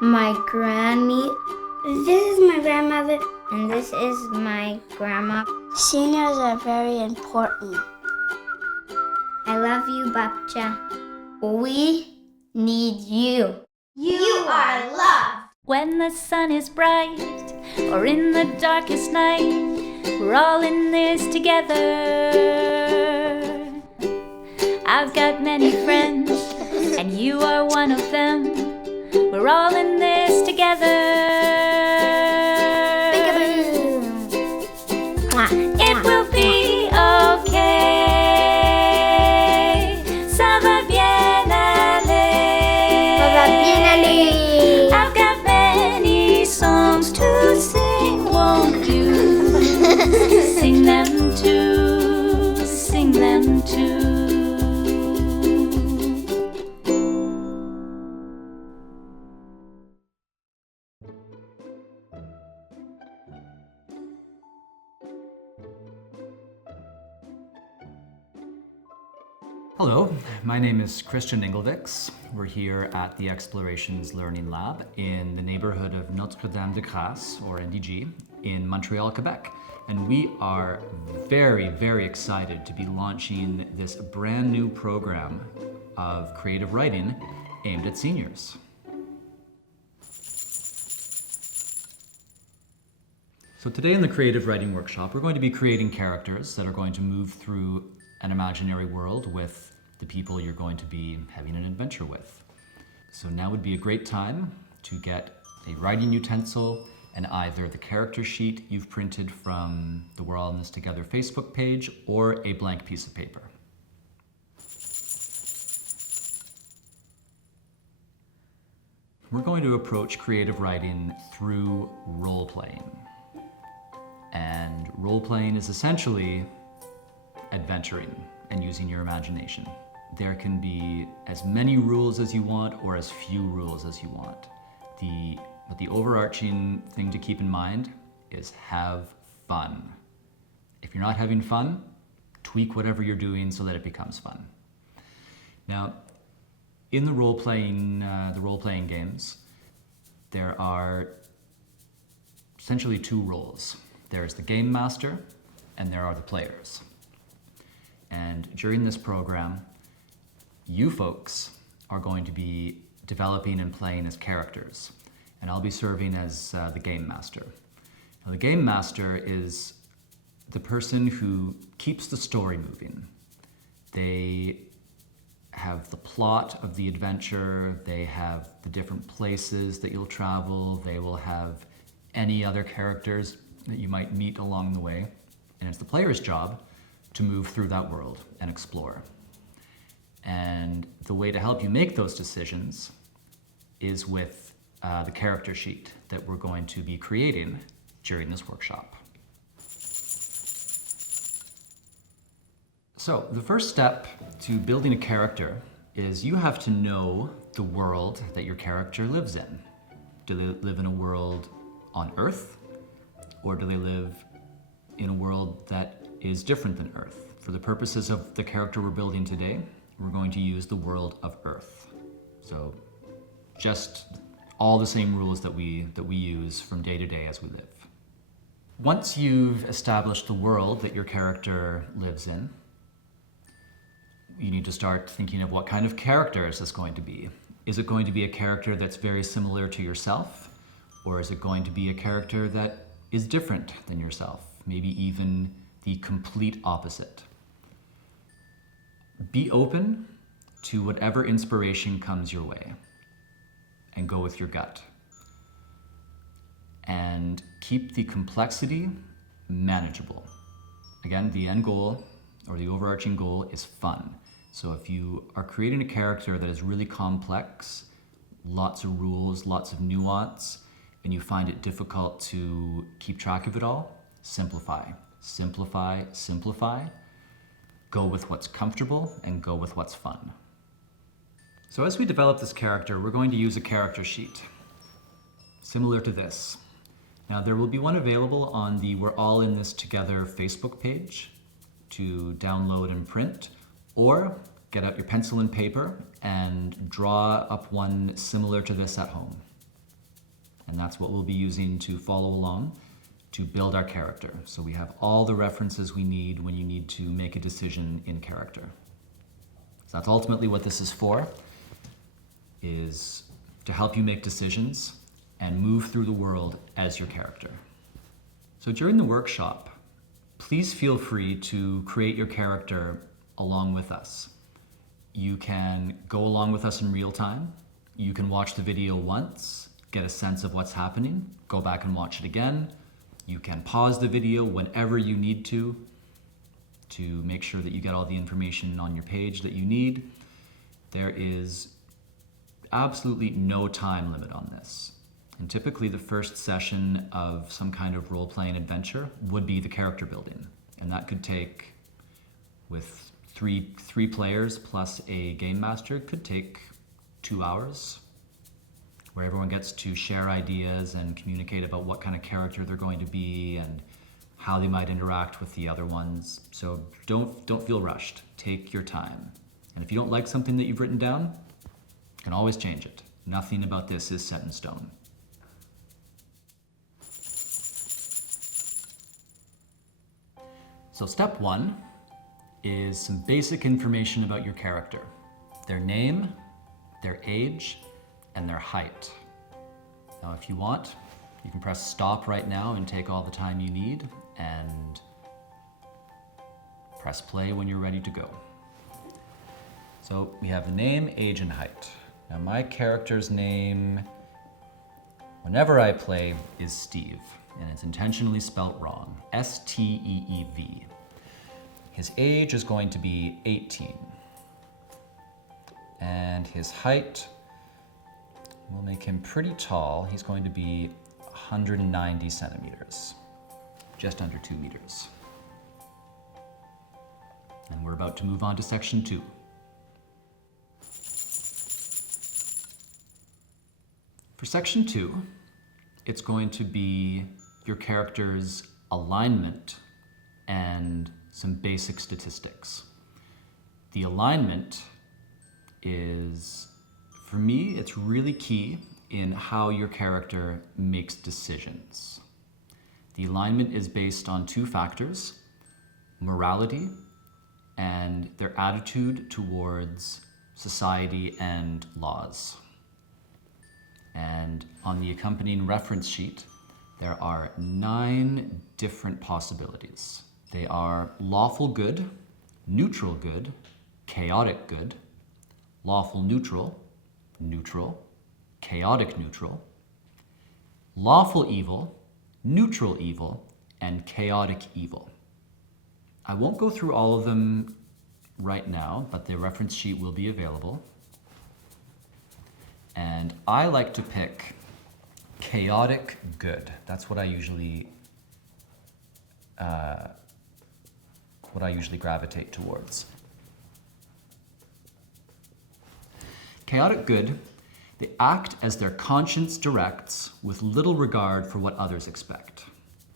my granny. This is my grandmother. And this is my grandma. Seniors are very important. I love you, Babcha. We need you. You are loved. When the sun is bright or in the darkest night, we're all in this together. I've got many friends and you are one of them. We're all in this together. It will be okay. Ça va bien aller. I've got many songs to sing, won't you? Sing them too, sing them too. Hello, my name is Christian Ingelvix. We're here at the Explorations Learning Lab in the neighborhood of Notre-Dame-de-Grâce, or NDG, in Montreal, Quebec. And we are very, very excited to be launching this brand new program of creative writing aimed at seniors. So today in the creative writing workshop, we're going to be creating characters that are going to move through an imaginary world with the people you're going to be having an adventure with. So now would be a great time to get a writing utensil and either the character sheet you've printed from the We're All in This Together Facebook page or a blank piece of paper. We're going to approach creative writing through role-playing. And role-playing is essentially adventuring and using your imagination. There can be as many rules as you want or as few rules as you want. But the overarching thing to keep in mind is have fun. If you're not having fun, tweak whatever you're doing so that it becomes fun. Now, in the role-playing games, there are essentially two roles. There's the game master and there are the players. And during this program, you folks are going to be developing and playing as characters, and I'll be serving as the game master. Now, the game master is the person who keeps the story moving. They have the plot of the adventure, they have the different places that you'll travel, they will have any other characters that you might meet along the way, and it's the player's job to move through that world and explore. And the way to help you make those decisions is with the character sheet that we're going to be creating during this workshop. So the first step to building a character is you have to know the world that your character lives in. Do they live in a world on Earth, or do they live in a world that is different than Earth? For the purposes of the character we're building today, we're going to use the world of Earth. So just all the same rules that we use from day to day as we live. Once you've established the world that your character lives in, you need to start thinking of what kind of character is this going to be. Is it going to be a character that's very similar to yourself? Or is it going to be a character that is different than yourself? Maybe even the complete opposite. Be open to whatever inspiration comes your way and go with your gut. And keep the complexity manageable. Again, the end goal or the overarching goal is fun. So if you are creating a character that is really complex, lots of rules, lots of nuance, and you find it difficult to keep track of it all, simplify. Simplify, simplify. Go with what's comfortable and go with what's fun. So as we develop this character, we're going to use a character sheet, similar to this. Now there will be one available on the We're All in This Together Facebook page to download and print, or get out your pencil and paper and draw up one similar to this at home. And that's what we'll be using to follow along to build our character. So we have all the references we need when you need to make a decision in character. So that's ultimately what this is for, is to help you make decisions and move through the world as your character. So during the workshop, please feel free to create your character along with us. You can go along with us in real time. You can watch the video once, get a sense of what's happening, go back and watch it again. You can pause the video whenever you need to make sure that you get all the information on your page that you need. There is absolutely no time limit on this. And typically the first session of some kind of role-playing adventure would be the character building. And that could take, with three players plus a game master, could take 2 hours, where everyone gets to share ideas and communicate about what kind of character they're going to be and how they might interact with the other ones. So don't feel rushed. Take your time. And if you don't like something that you've written down, you can always change it. Nothing about this is set in stone. So step 1 is some basic information about your character. Their name, their age, and their height. Now if you want, you can press stop right now and take all the time you need and press play when you're ready to go. So we have the name, age, and height. Now my character's name, whenever I play, is Steve, and it's intentionally spelt wrong, S-T-E-E-V. His age is going to be 18. And his height will make him pretty tall. He's going to be 190 centimeters, just under 2 meters. And we're about to move on to section 2. For section 2, it's going to be your character's alignment and some basic statistics. The alignment is, for me, it's really key in how your character makes decisions. The alignment is based on 2 factors, morality and their attitude towards society and laws. And on the accompanying reference sheet, there are 9 different possibilities. They are lawful good, neutral good, chaotic good, lawful neutral, neutral, chaotic neutral, lawful evil, neutral evil, and chaotic evil. I won't go through all of them right now, but the reference sheet will be available. And I like to pick chaotic good. That's what I usually gravitate towards. Chaotic good, they act as their conscience directs with little regard for what others expect.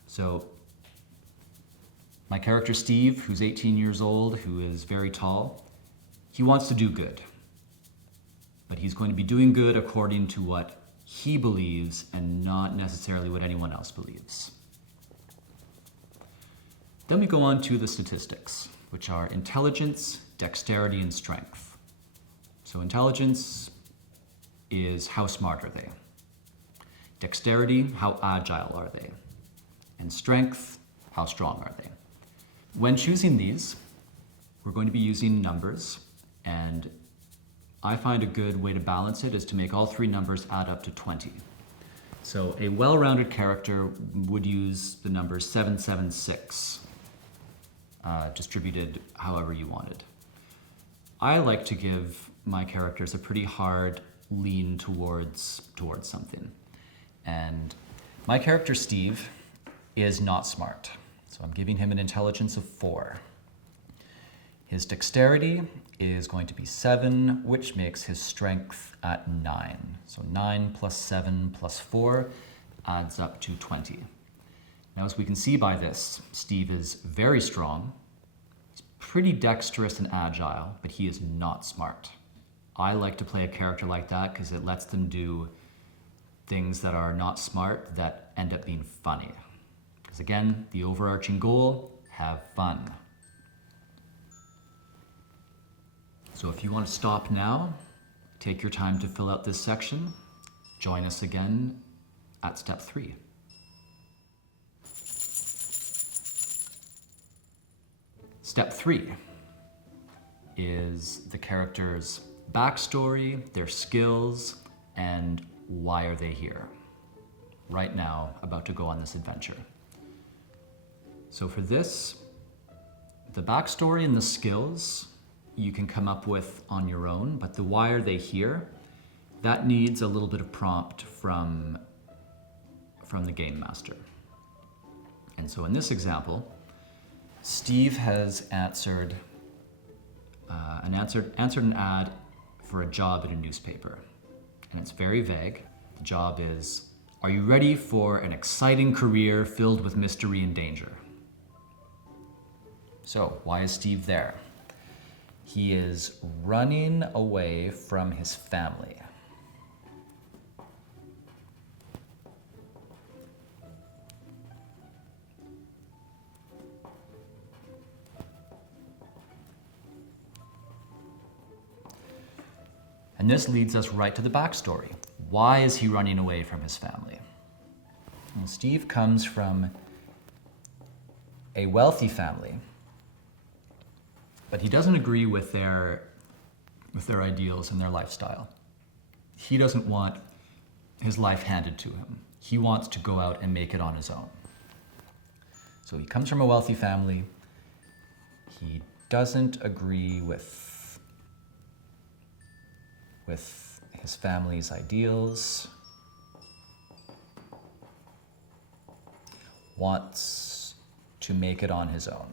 So my character Steve, who's 18 years old, who is very tall, he wants to do good. But he's going to be doing good according to what he believes and not necessarily what anyone else believes. Then we go on to the statistics, which are intelligence, dexterity, and strength. So intelligence is how smart are they? Dexterity, how agile are they? And strength, how strong are they? When choosing these, we're going to be using numbers, and I find a good way to balance it is to make all 3 numbers add up to 20. So a well-rounded character would use the number 776, distributed however you wanted. I like to give my characters a pretty hard lean towards something. And my character Steve is not smart, so I'm giving him an intelligence of 4. His dexterity is going to be 7, which makes his strength at 9. So 9 plus 7 plus 4 adds up to 20. Now, as we can see by this, Steve is very strong. He's pretty dexterous and agile, but he is not smart. I like to play a character like that because it lets them do things that are not smart that end up being funny. Because again, the overarching goal, have fun. So if you want to stop now, take your time to fill out this section, join us again at step 3. Step 3 is the character's backstory, their skills, and why are they here? Right now, about to go on this adventure. So for this, the backstory and the skills you can come up with on your own, but the why are they here, that needs a little bit of prompt from the game master. And so in this example, Steve has answered an ad for a job at a newspaper. And it's very vague. The job is, are you ready for an exciting career filled with mystery and danger? So, why is Steve there? He is running away from his family. And this leads us right to the backstory. Why is he running away from his family? And Steve comes from a wealthy family, but he doesn't agree with their ideals and their lifestyle. He doesn't want his life handed to him. He wants to go out and make it on his own. So he comes from a wealthy family. He doesn't agree with his family's ideals, wants to make it on his own.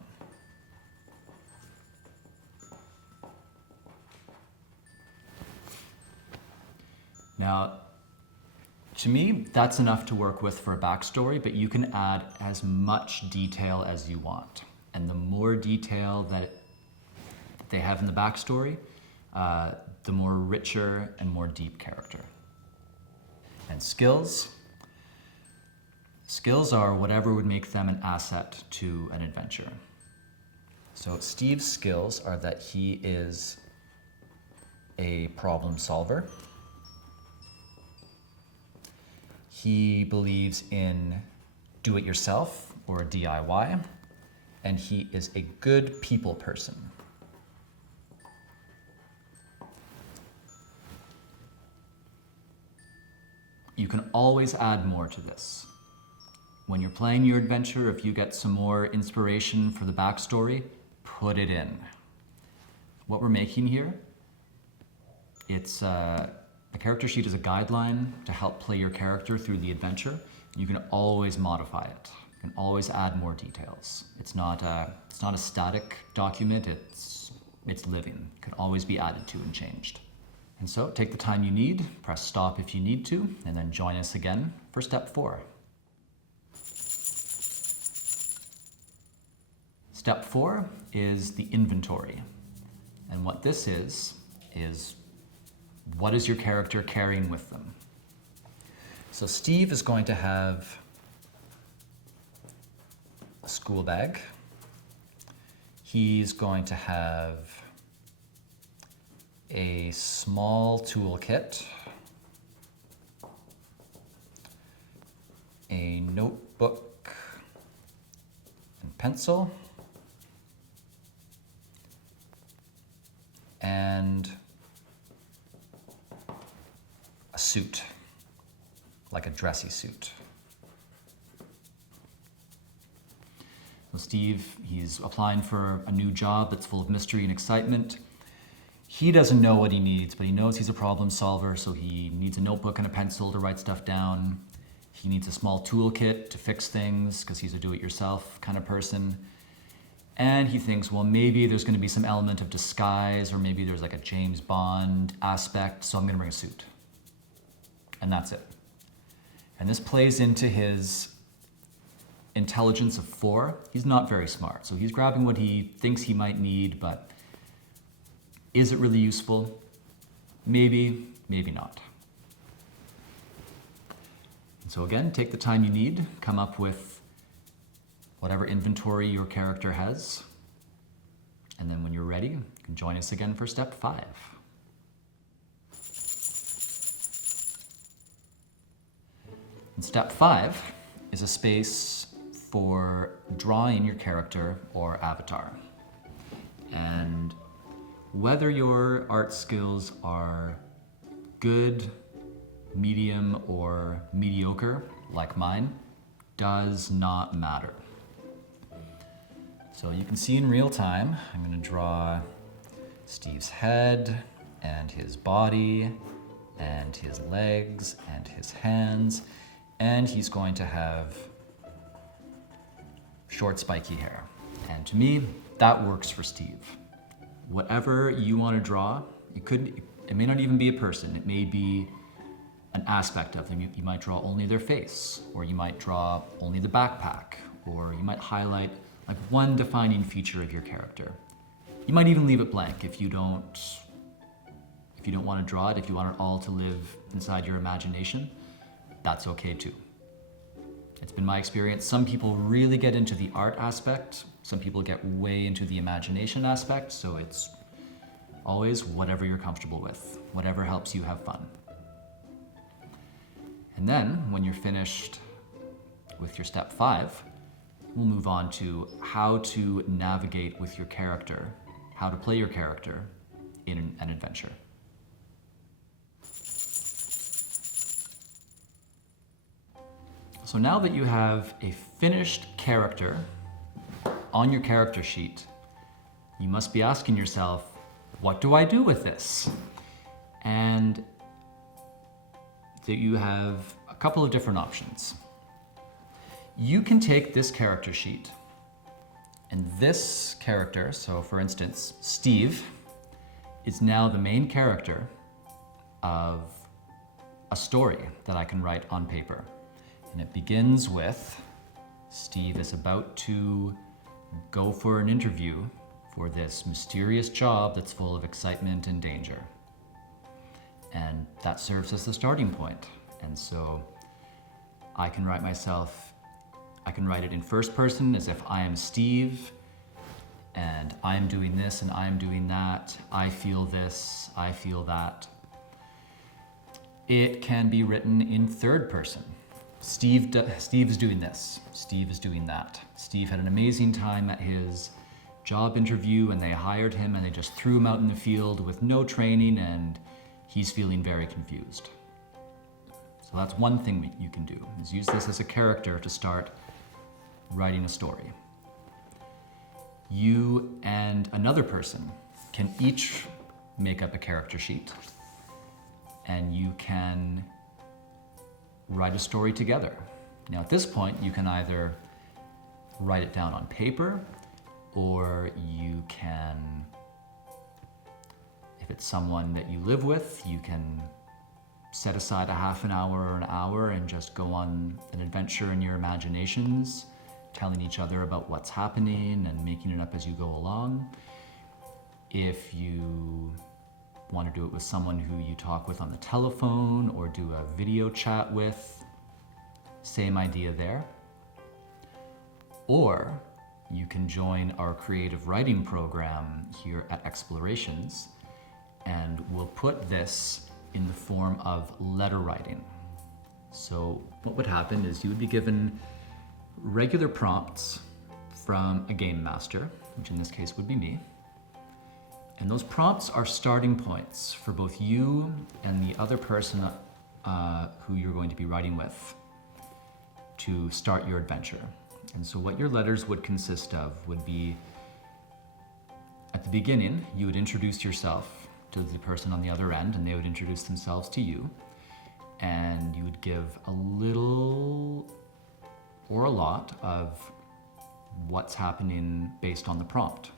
Now, to me, that's enough to work with for a backstory, but you can add as much detail as you want. And the more detail that they have in the backstory, the more richer and more deep character. And skills. Skills are whatever would make them an asset to an adventure. So Steve's skills are that he is a problem solver. He believes in do-it-yourself or DIY, and he is a good people person. You can always add more to this. When you're playing your adventure, if you get some more inspiration for the backstory, put it in. What we're making here, it's the character sheet is a guideline to help play your character through the adventure. You can always modify it. You can always add more details. It's not a static document, it's living. It can always be added to and changed. And so take the time you need, press stop if you need to, and then join us again for step 4. Step 4 is the inventory. And what this is what is your character carrying with them? So Steve is going to have a school bag. He's going to have a small toolkit, a notebook and pencil, and a suit, like a dressy suit. So Steve, he's applying for a new job that's full of mystery and excitement. He doesn't know what he needs, but he knows he's a problem solver, so he needs a notebook and a pencil to write stuff down. He needs a small toolkit to fix things, because he's a do-it-yourself kind of person. And he thinks, well, maybe there's going to be some element of disguise, or maybe there's like a James Bond aspect, so I'm going to bring a suit. And that's it. And this plays into his intelligence of 4. He's not very smart, so he's grabbing what he thinks he might need, but is it really useful? Maybe, maybe not. So again, take the time you need, come up with whatever inventory your character has, and then when you're ready, you can join us again for step 5. And step 5 is a space for drawing your character or avatar. And whether your art skills are good, medium, or mediocre, like mine, does not matter. So you can see in real time, I'm going to draw Steve's head and his body and his legs and his hands, and he's going to have short spiky hair. And to me, that works for Steve. Whatever you want to draw, it may not even be a person, it may be an aspect of them. You might draw only their face, or you might draw only the backpack, or you might highlight like one defining feature of your character. You might even leave it blank if you don't want to draw it, if you want it all to live inside your imagination, that's okay too. It's been my experience, some people really get into the art aspect, some people get way into the imagination aspect, so it's always whatever you're comfortable with, whatever helps you have fun. And then, when you're finished with your step 5, we'll move on to how to navigate with your character, how to play your character in an adventure. So now that you have a finished character on your character sheet, you must be asking yourself, what do I do with this? And that you have a couple of different options. You can take this character sheet and this character, so for instance, Steve is now the main character of a story that I can write on paper. And it begins with Steve is about to go for an interview for this mysterious job that's full of excitement and danger. And that serves as the starting point. And so I can write it in first person as if I am Steve, and I'm doing this and I'm doing that. I feel this, I feel that. It can be written in third person. Steve is doing this, Steve is doing that. Steve had an amazing time at his job interview and they hired him and they just threw him out in the field with no training and he's feeling very confused. So that's one thing you can do, is use this as a character to start writing a story. You and another person can each make up a character sheet and you can write a story together. Now at this point, you can either write it down on paper, or you can, if it's someone that you live with, you can set aside a half an hour or an hour and just go on an adventure in your imaginations, telling each other about what's happening and making it up as you go along. If you want to do it with someone who you talk with on the telephone or do a video chat with, same idea there. Or you can join our creative writing program here at Explorations, and we'll put this in the form of letter writing. So what would happen is you would be given regular prompts from a game master, which in this case would be me. And those prompts are starting points for both you and the other person who you're going to be writing with to start your adventure. And so what your letters would consist of would be, at the beginning, you would introduce yourself to the person on the other end, and they would introduce themselves to you. And you would give a little or a lot of what's happening based on the prompt.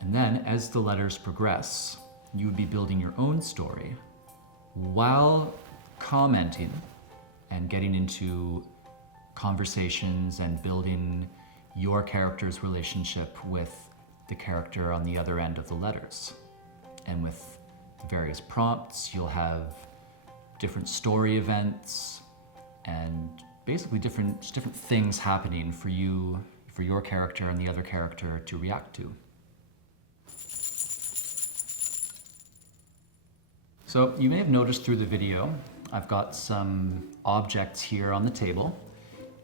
And then, as the letters progress, you would be building your own story while commenting and getting into conversations and building your character's relationship with the character on the other end of the letters. And with the various prompts, you'll have different story events, and basically different things happening for you, for your character and the other character to react to. So you may have noticed through the video, I've got some objects here on the table.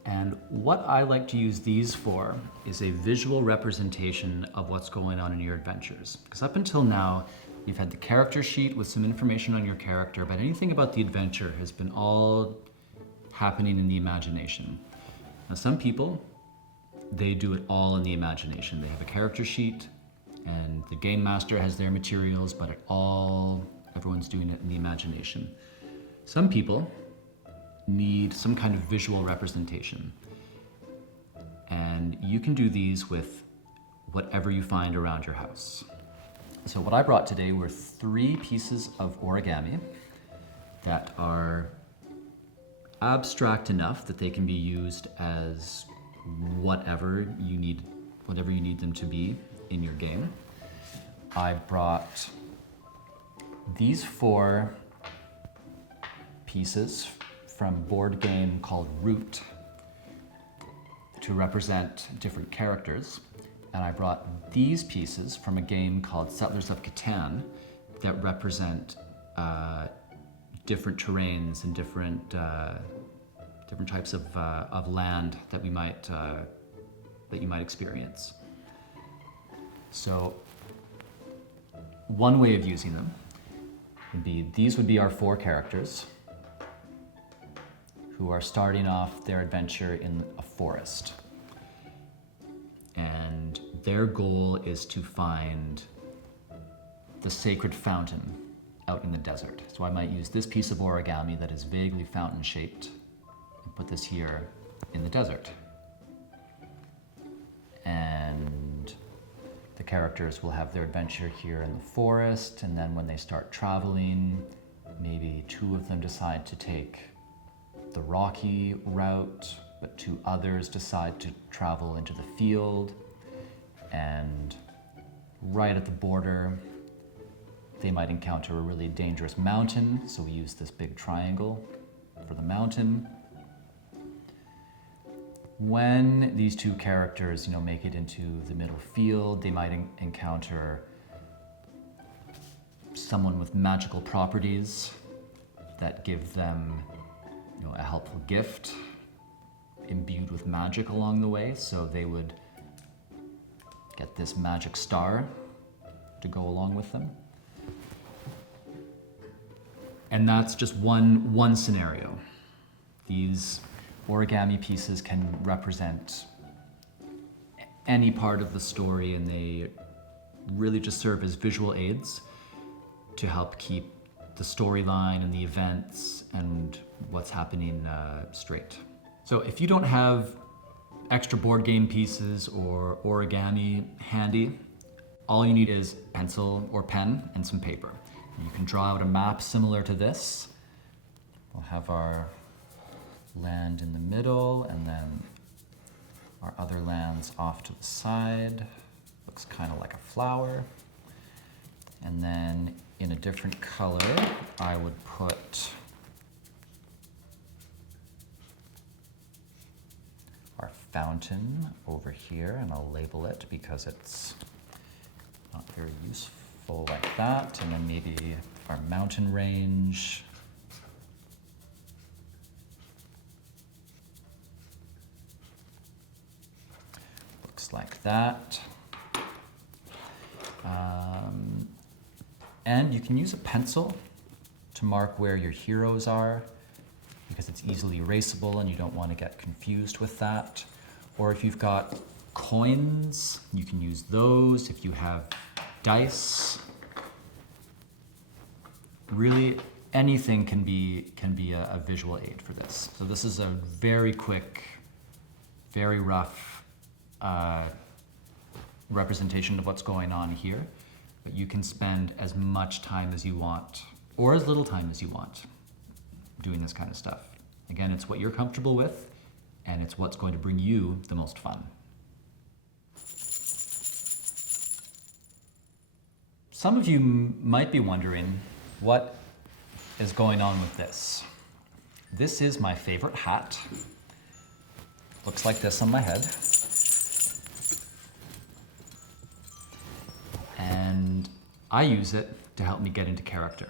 And what I like to use these for is a visual representation of what's going on in your adventures. Because up until now, you've had the character sheet with some information on your character, but anything about the adventure has been all happening in the imagination. Now some people, they do it all in the imagination. They have a character sheet and the game master has their materials, but everyone's doing it in the imagination. Some people need some kind of visual representation. And you can do these with whatever you find around your house. So what I brought today were 3 pieces of origami that are abstract enough that they can be used as whatever you need them to be in your game. I brought these 4 pieces from a board game called Root to represent different characters. And I brought these pieces from a game called Settlers of Catan that represent different terrains and different types of land that you might experience. So one way of using them would be, these would be our 4 characters who are starting off their adventure in a forest. And their goal is to find the sacred fountain out in the desert. So I might use this piece of origami that is vaguely fountain shaped and put this here in the desert. And the characters will have their adventure here in the forest, and then when they start traveling, maybe 2 of them decide to take the rocky route, but 2 others decide to travel into the field. And right at the border, they might encounter a really dangerous mountain, so we use this big triangle for the mountain. When these 2 characters, make it into the middle field, they might encounter someone with magical properties that give them a helpful gift imbued with magic along the way, so they would get this magic star to go along with them. And that's just one scenario. These origami pieces can represent any part of the story, and they really just serve as visual aids to help keep the storyline and the events and what's happening straight. So if you don't have extra board game pieces or origami handy, all you need is pencil or pen and some paper. You can draw out a map similar to this. We'll have our land in the middle, and then our other lands off to the side. Looks kind of like a flower. And then in a different color, I would put our fountain over here, and I'll label it because it's not very useful like that. And then maybe our mountain range. Looks like that. And you can use a pencil to mark where your heroes are, because it's easily erasable and you don't want to get confused with that. Or if you've got coins, you can use those. If you have dice, really anything can be a visual aid for this. So this is a very quick, very rough representation of what's going on here. But you can spend as much time as you want, or as little time as you want, doing this kind of stuff. Again, it's what you're comfortable with, and it's what's going to bring you the most fun. Some of you might be wondering, what is going on with this. This is my favorite hat. Looks like this on my head. And I use it to help me get into character.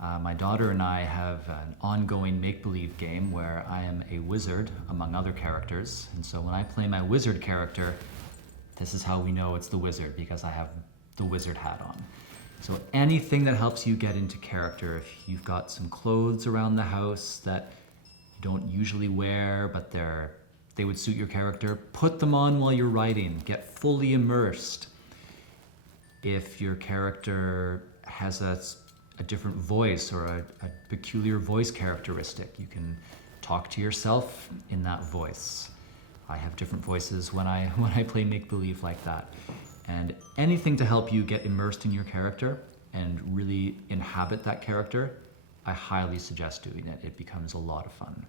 My daughter and I have an ongoing make-believe game where I am a wizard among other characters. And so when I play my wizard character, this is how we know it's the wizard, because I have the wizard hat on. So anything that helps you get into character, if you've got some clothes around the house that you don't usually wear, but they would suit your character, put them on while you're writing. Get fully immersed. If your character has a different voice or a peculiar voice characteristic, you can talk to yourself in that voice. I have different voices when I play make-believe like that. And anything to help you get immersed in your character and really inhabit that character, I highly suggest doing it. It becomes a lot of fun.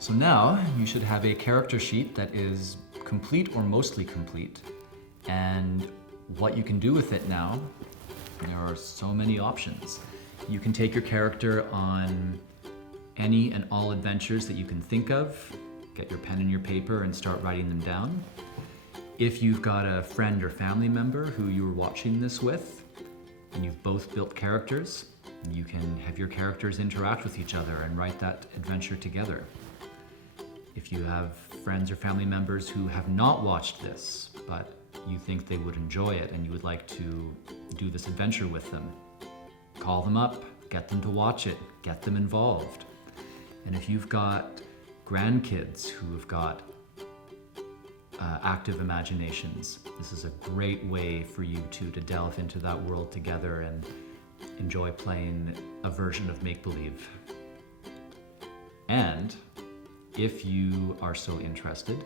So now you should have a character sheet that is complete or mostly complete. And what you can do with it now, there are so many options. You can take your character on any and all adventures that you can think of. Get your pen and your paper and start writing them down. If you've got a friend or family member who you were watching this with, and you've both built characters, you can have your characters interact with each other and write that adventure together. If you have friends or family members who have not watched this, but you think they would enjoy it and you would like to do this adventure with them, call them up, get them to watch it, get them involved. And if you've got grandkids who have got active imaginations, this is a great way for you two to delve into that world together and enjoy playing a version of make-believe. And if you are so interested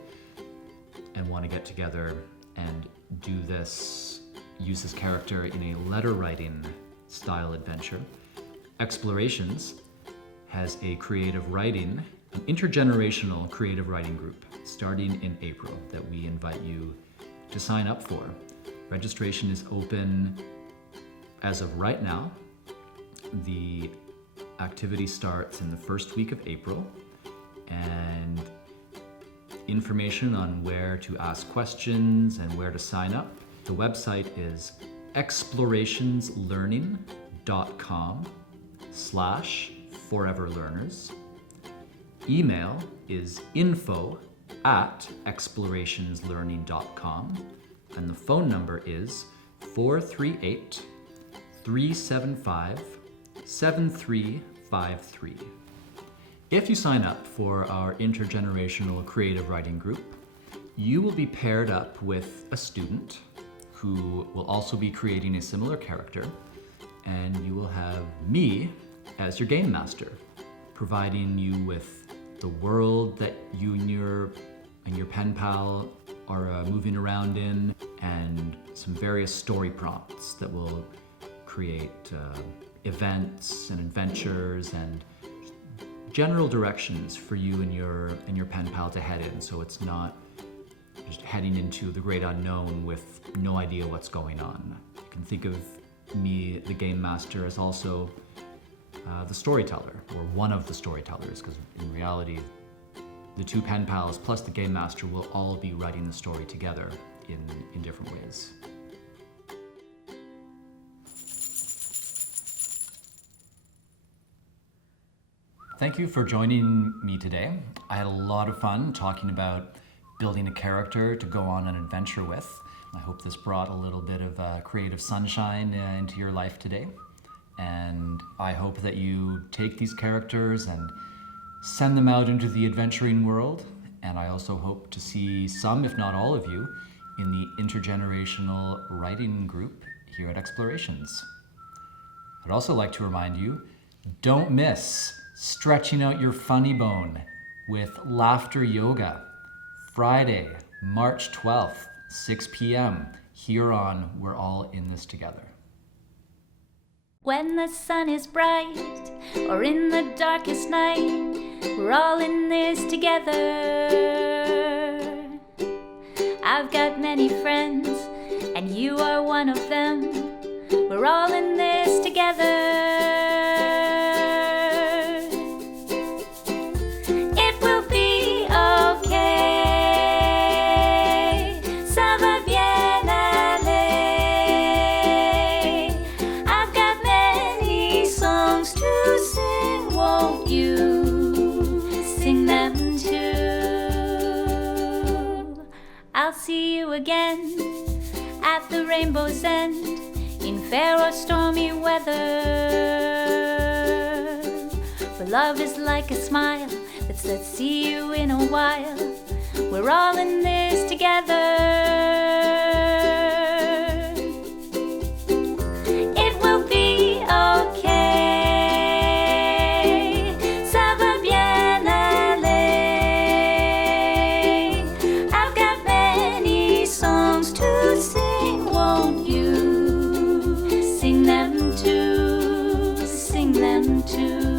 and want to get together and do this, use this character in a letter writing style adventure, Explorations has a creative writing, an intergenerational creative writing group starting in April that we invite you to sign up for. Registration is open as of right now. The activity starts in the first week of April, and information on where to ask questions and where to sign up. The website is explorationslearning.com/foreverlearners. Email is info@explorationslearning.com, and the phone number is 438-375-7353. If you sign up for our Intergenerational Creative Writing group, you will be paired up with a student who will also be creating a similar character, and you will have me as your game master, providing you with the world that you and your pen pal are moving around in, and some various story prompts that will create events and adventures and general directions for you and your pen pal to head in, so it's not just heading into the great unknown with no idea what's going on. You can think of me, the game master, as also the storyteller, or one of the storytellers, because in reality, the two pen pals plus the game master will all be writing the story together in different ways. Thank you for joining me today. I had a lot of fun talking about building a character to go on an adventure with. I hope this brought a little bit of creative sunshine into your life today. And I hope that you take these characters and send them out into the adventuring world. And I also hope to see some, if not all of you, in the Intergenerational Writing group here at Explorations. I'd also like to remind you, don't miss Stretching Out Your Funny Bone with Laughter Yoga, Friday, March 12th, 6 p.m. here on We're All in This Together. When the sun is bright or in the darkest night, we're all in this together. I've got many friends, and you are one of them. We're all in this together. It will be okay. Ça va bien aller. I've got many songs to sing. Won't you sing them too? I'll see you again at the rainbow's end, in fair or stormy weather. For love is like a smile that says see you in a while. We're all in this together. It will be okay. Ça va bien aller. I've got many songs to sing. Won't you sing them too? Sing them too.